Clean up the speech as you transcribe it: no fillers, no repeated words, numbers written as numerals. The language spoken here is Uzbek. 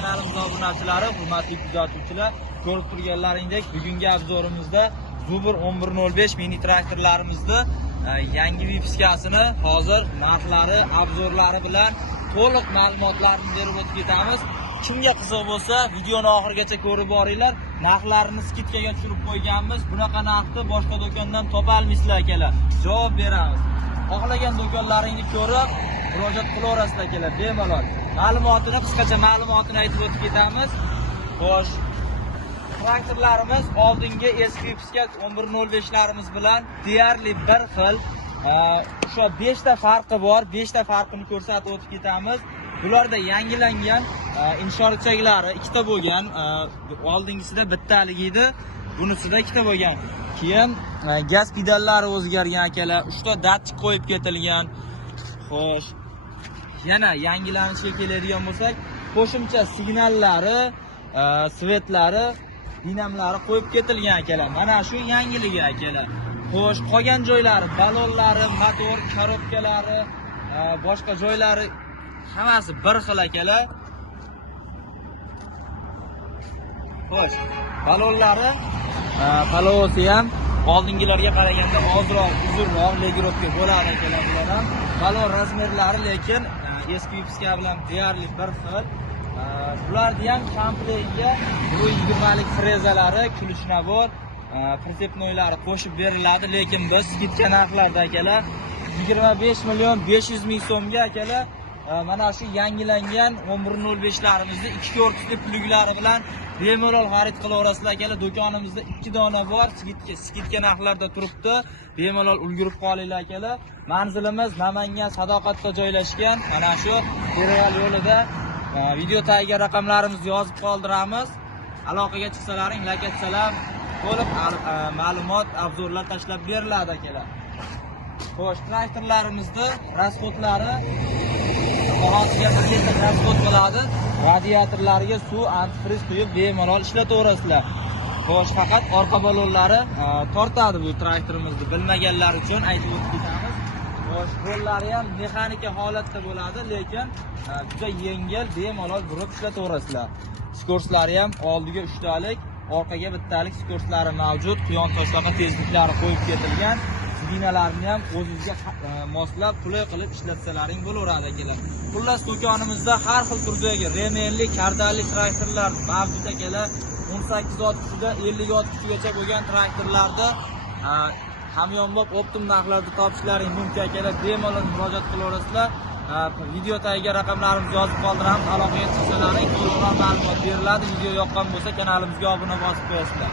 kanalimiz obunachilari, hurmatli kuzatuvchilar, ko'rib turganlaringdek bugungi obzorimizda Zubr 1105 mini traktorlarimizni yangi vipiskasini hozir narxlari, obzorlari bilan to'liq ma'lumotlarni berib o'tib ketamiz. Kimga qiziq bo'lsa, videoni oxirigacha ko'rib boringlar. Narxlarini skidkaga tushirib qo'yganmiz. Bunaqa narxni boshqa do'kondan topolmaysizlar akalar. Javob beramiz. Xohlagan do'konlaringni ko'rib, murojaat qilaverasizlar akalar, bemalol. Ma'lumotini, qisqacha ma'lumotini aytib o'tib ketamiz. Xo'sh, traktorlarimiz oldingi eski vipiskas 1105larimiz bilan deyarli bir xil. O'sha 5 ta farqi bor. 5 ta farqini ko'rsatib o'tib ketamiz. Bularda yangilangan inshoratchaklari ikkita bo'lgan. Oldingisida bittalik edi, bunisida ikkita bo'lgan. Keyin gaz pedallari o'zgargan akalar. 3 ta datchik qo'yib ketilgan. Xo'sh, yana yangilanishga keladigan bo'lsak, qo'shimcha signallari, svetlari, dinamlari qo'yib ketilgan akalar. Mana shu yangiligi akalar. Xo'sh, qolgan joylari, balonlari, motor, korobkalari, boshqa joylari hammasi bir xil akalar. Xo'sh, balonlari, palosi ham oldingilarga qaraganda ozroq uzunroq, legirovka bo'ladi akalar bular ham. Balon razmerlari lekin eski vipiska bilan deyarli bir xil. Bularni ham komplektiga 120 lik frezalari, ключнабор, прицепнойлari qo'shib beriladi, lekin biz skidka narxlarda akalar 25 million 500 ming so'mga akalar mana shu yangilangan 1105larimizni 2 korpusli pluglari bilan bemalol xarid qilaverasizlar akalar. Do'konimizda 2 dona bor, skidka narxlarda turibdi. Bemalol ulgurib qolinglar akalar. Manzilimiz Namangan Sadoqatda joylashgan. Mana shu Tergal yo'lida. Video tagiga raqamlarimizni yozib qoldiramiz. Aloqaga chiqsalaring, lakatsalar, to'liq ma'lumot, obzorlar tashlab beriladi akalar. Xo'sh, traktorlarimizda rasxodlari soatiga 1 litr rasxod bo'ladi. Radiatorlariga suv, antifriz quyib bemalol ishlataverasizlar. Xo'sh, faqat orqa balonlari tortadi bu traktorimizni. Bilmaganlar uchun aytib o'tib ketamiz. Xo'sh, qo'llari ham mexanika holatda bo'ladi, lekin juda yengil, bemalol burib ishlataverasizlar. Skorslari ham oldiga 3 talik, orqaga bittalik skorslari mavjud. Quyon tashlaqa tezliklari qo'yib ketilgan. Binalarni ham o'zingizga moslab, qulay qilib ishlatsalaring bo'laveradi akalar. Xullas, do'konimizda har xil turdagi remenli, kardalli traktorlar mavjud akalar. 18 ot kuchida 50 ot kuchigacha bo'lgan traktorlarda hamyonbop optim narxlarda topishlaring mumkin akalar. Bemalol murojaat qilaverasizlar. Video tagiga raqamlarimizni yozib qoldiramiz. Aloqaga chiqsalaring to'liqroq ma'lumot beriladi. Video yoqqan bo'lsa kanalimizga obuna bosib qo'yasizlar.